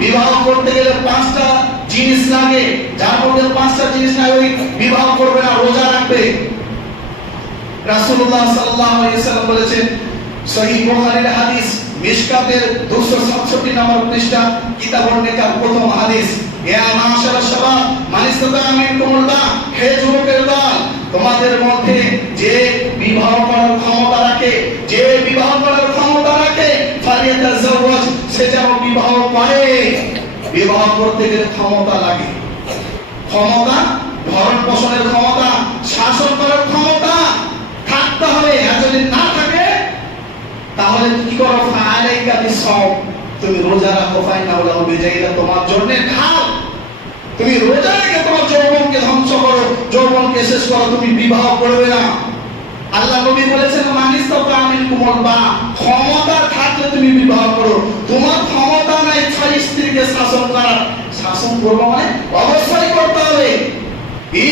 বিবাহ করতে গেলে 5টা জিনিস লাগে, যার মধ্যে 5টা জিনিস না ওই বিবাহ করবে না, রোজা রাখবে। রাসূলুল্লাহ সাল্লাল্লাহু আলাইহি ওয়াসাল্লাম বলেছেন, সহিহ বুখারীর হাদিস, মিশকাতের 267 নম্বর পৃষ্ঠা, কিতাবুন নিকাহ প্রথম হাদিস, ইয়া মাশাআল্লাহ শাবাব মান ইসতাতা মিনকুমুল বাহ, হে যুবকের দল, তোমাদের মধ্যে যে বিবাহ করার ক্ষমতা রাখে, যে বিবাহ করার ক্ষমতা রাখে, ফালিয়াতাজাওয়াজ, সে যেন বিবাহ করে। বিবাহ করতে গেলে ক্ষমতা লাগে, ক্ষমতা, ভরণ পোষণের ক্ষমতা, শাসন করার ক্ষমতা থাকতে হবে। আর যদি না থাকে তাহলে কি করো? ফাআলাইকা বিসওম, তুমি রোজা রাখো, ফাইনাল্লাহু বিজাইদা, তোমার জন্য ঢাল। তুমি রোজা রেখে তোমার যৌবনকে ধ্বংস করো, যৌবনকে শেষ করো, তুমি বিবাহ করবে না। আল্লাহ নবী বলেছেন, মানিস্তাতা মিনকুমুল বাহ, ক্ষমতা থাকলে তুমি বিবাহ করো। তোমার ক্ষমতা নাই 6 স্ত্রীকে শাসন করার, শাসন করবো মানে অবশ্যই করতে হবে,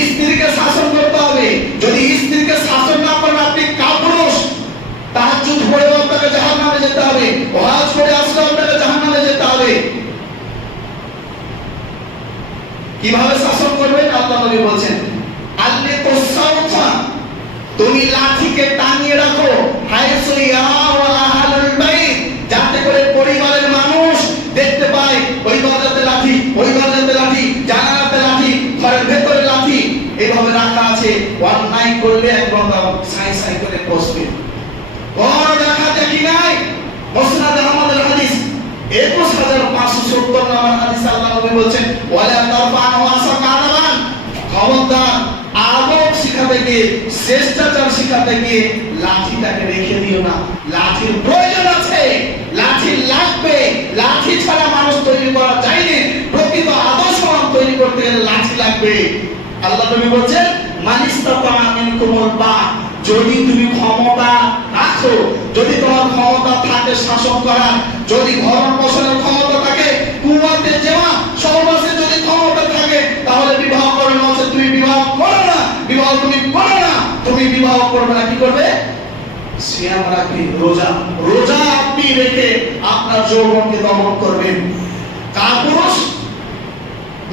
স্ত্রীকে শাসন করতে হবে। যদি স্ত্রীকে শাসন না করেন, আপনি কাপুরুষ। তাহাজ্জুদ পড়ে আপনাকে জাহান্নামে যেতে হবে, ওয়াজ করে আসলে আপনাকে জাহান্নামে যেতে হবে। কিভাবে শাসন করবেন? আল্লাহ নবী বলেছেন, আল্লিকু সাওতা, তুমি লাঠিকে টানিয়ে রাখো, হাইসু ইয়ারা আহলুল বাইত, যাতে করে পরিবারের মানুষ দেখতে পায় ওই দরজাতে লাঠি, ওই দরজাতে লাঠি, জানালাতে লাঠি, ঘরের ভেতরে লাঠি, এইভাবে রাখা আছে। অন্যায় করলে একদম সাই সাই করে বসবে। কোন দেখা দেখি নাই? মুসনাদ আহমদের হাদিস 21570 নম্বর হাদিস, আল্লাহ নবী বলেছেন, ওয়ালা তারফানু আসাকারান, খবরদার আদব শিখাতে গিয়ে, শিষ্টাচার শিখাতে গিয়ে লাঠিটাকে রেখে দিও না। লাঠির প্রয়োজন আছে, লাঠি লাগবে, লাঠি ছাড়া মানুষ তৈরি করা যায়নি। প্রকৃত আদর্শবান তৈরি করতে গেলে লাঠি লাগবে। আল্লাহ নবী বলেন, মানিস্তাতা মিনকুমুল বাহ, যদি তুমি ক্ষমতা রাখো, যদি তোমার ক্ষমতা থাকে শাসন করার, যদি ভরণ পোষণের ক্ষমতা থাকে, কুয়াতে যাওয়া সর্বনাশে যদি ক্ষমতা থাকে, তাহলে বিবাহ করো। না তুমি বিবাহ করো না, বিবাহ তুমি করো না, তুমি বিবাহ করবে না। কি করবে? সিয়াম রাখবে, রোজা, রোজা আপনি রেখে আপনার যৌবনকে দমন করবেন। কাপুরুষ,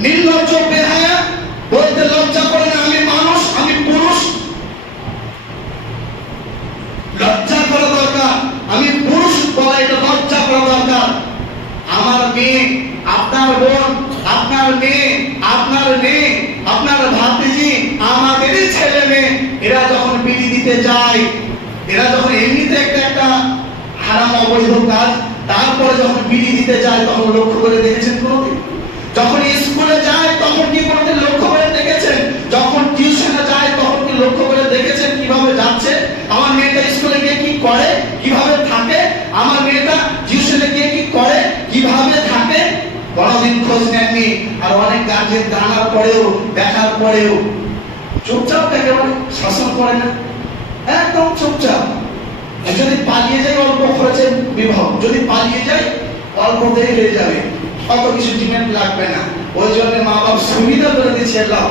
নির্লজ্জ, বেহায়া, বলতে লজ্জা করে না আমি মানুষ, আমি পুরুষ। লজ্জা করা দরকার, আমি পুরুষ বলা, এটা লজ্জা করা দরকার। আমার মেয়ে, আপনার বোন, আপনার মেয়ে, আপনার মেয়ে, আপনার ভাতিজি, আমাদেরই ছেলে মেয়ে, এরা যখন বিড়ি দিতে যায়, এরা যখন এমনিতে একটা হারাম অবৈধ কাজ, তারপরে যখন বিড়ি দিতে যায়, তখন লক্ষ্য করে দেখেছেন কোনোদিন? যখন স্কুলে যায় তখন কি কোনোদিন লক্ষ্য করে দেখেছেন? যখন টিউশনে যায় তখন কি লক্ষ্য করে দেখেছেন কিভাবে যাচ্ছে? আমার মেয়েটা স্কুলে গিয়ে কি করে, কিভাবে থাকে? আমার মেয়েটা টিউশনে গিয়ে কি করে, কিভাবে থাকে? কোনোদিন খোঁজ নেননি। আর অনেক গার্জেন জানার পরেও, দেখার পরেও চুপচাপ দেখে, মানে শাসন করে না, একদম চুপচাপ। যদি পালিয়ে যায় অল্প খরচে বিবাহ, যদি পালিয়ে যায় অল্প দেরি হয়ে যাবে, অত কিছু ডিমান্ড লাগবে না। ওই জন্য মা বাপ সুবিধা করে দিচ্ছে, লাও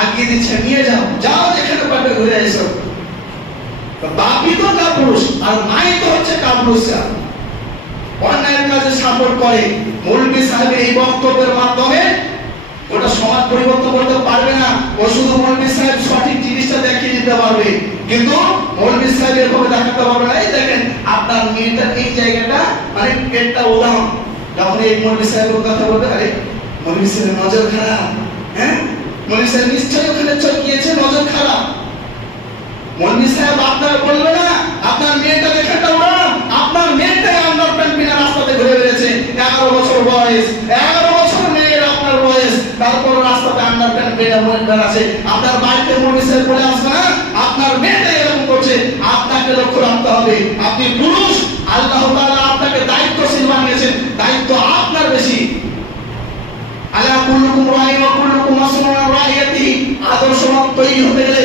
আগিয়ে দিচ্ছে, নিয়ে যাও, যাও যেখানে পারবে ঘুরে এসো। বাপই তো কাপুরুষ আর মাই তো হচ্ছে কাপুরুষরা, অন্যায়ের কাজে সাপোর্ট করে। মৌলভী সাহেবের এই বক্তব্যের মাধ্যমে ওটা সমাজ পরিবর্তন করতে পারবে না। ও শুধু মৌলভী সাহেব সঠিক জিনিসটা দেখিয়ে দিতে পারবে, কিন্তু মৌলভী সাহেব এভাবে দেখাতে পারবে না। এই দেখেন আপনার মেয়েটার এই জায়গাটা, মানে একটা উদাহরণ, যখন এই মৌলভী সাহেবের কথা বলবে, আরে মৌলভী সাহেবের নজর খারাপ, হ্যাঁ মৌলভী সাহেব নিশ্চয়ই ওখানে চকিয়েছে, নজর খারাপ। মৌলভী সাহেব আপনার বলবে না আপনার মেয়েটা দেখাটা উড়ান, আপনার মেয়েটাই আন্ডারপ্যান্ট বিনা রাস্তাতে ঘুরে বেড়েছে, 11 বছর বয়স, 11 বছর মেয়ের আপনার বয়স, তারপর রাস্তাতে আন্ডারপ্যান্ট বিনা বেড়াচ্ছে। আপনার বাড়িতে মৌলভী সাহেব বলে আসবে না আপনার মেয়েটাই এরকম করছে। আপনাকে লক্ষ্য রাখতে হবে, আপনি পুরুষ, আল্লাহ তাআলা আপনাকে দায়িত্বশীল বানিয়েছেন, দায়িত্ব আপনার বেশি। আলা কুল্লুকুম রাইন ওয়া কুল্লুকুম মাসউলুন আন রাইয়াতিহি, আদর্শবান তৈরি হতে গেলে